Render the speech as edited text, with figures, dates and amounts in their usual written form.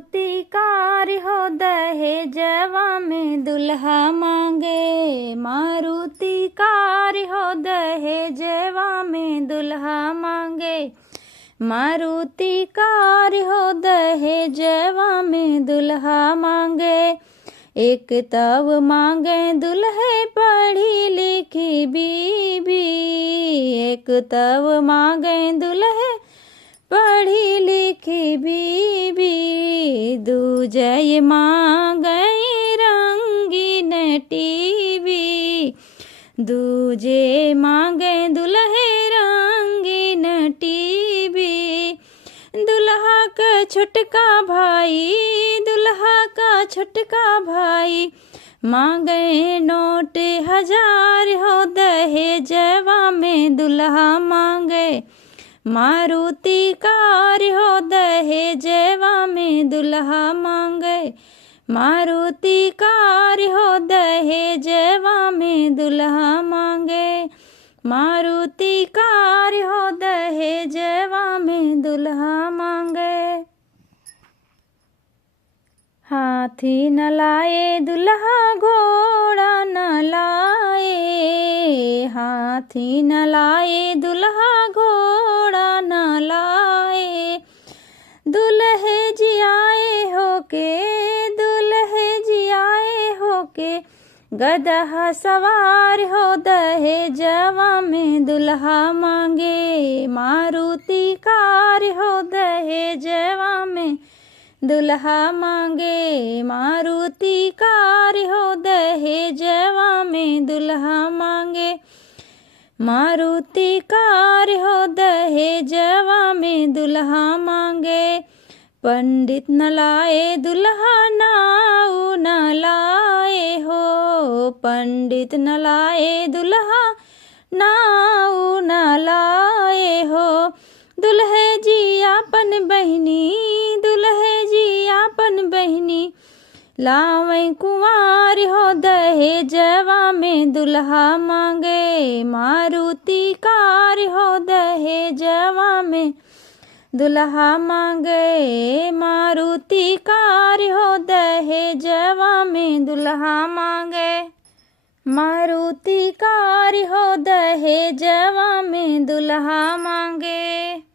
मारुति कार हो दहेजवा में दुल्हा मांगे। मारुति कार हो दहेजवा में दुल्हा मांगे। मारुति कार हो दहेजवा में दुल्हा मांगे। एक तव मांगे दुल्हे पढ़ी लिखी बीबी। एक तव मांगे दुल्हे पढ़ी लिखी बीबी। दूजे मांगे रंगीन टीवी। दूजे मांगे दुल्हे रंगीन टीवी। दुल्हा का छोटका भाई, दुल्हा का छोटका भाई मांगे नोट 1000 हो दहेजवा में दुल्हा मांगे। मारुति कार हो दहेजवा में दुल्हा मांगे। मारुति कार हो दहेजवा में दुल्हा मांगे। मारुति कार हो दहेजवा में दुल्हा मांगे। हाथी न लाए दुल्हा घोड़ा न लाए। हाथी न लाए दुल्हा घोड़ा न लाए। दुल्हे जी आए होके, दुल्हे जी आए होके गदहा सवार हो दहेजवा में दुल्हा मांगे। मारुति कार हो दहेजवा में दुल्हा मांगे। मारुति कार हो दहेजवा में दुल्हा मांगे। मारुति कार हो दहेजवा में दुल्हा मांगे। पंडित न लाए दुल्हा नाऊ न लाए हो। पंडित न लाए दुल्हा नाऊ न लाए हो। दुल्हे जी आपन बहिनी, दुल्हे जी आपन बहिनी लावे कुंवार हो दहेजवा में दुल्हा मांगे। मारुति कार हो दहेजवा में दुल्हा मांगे। मारुति कार हो दहेजवा में दुल्हा मांगे। मारुति कार हो दहेजवा में दुल्हा मांगे।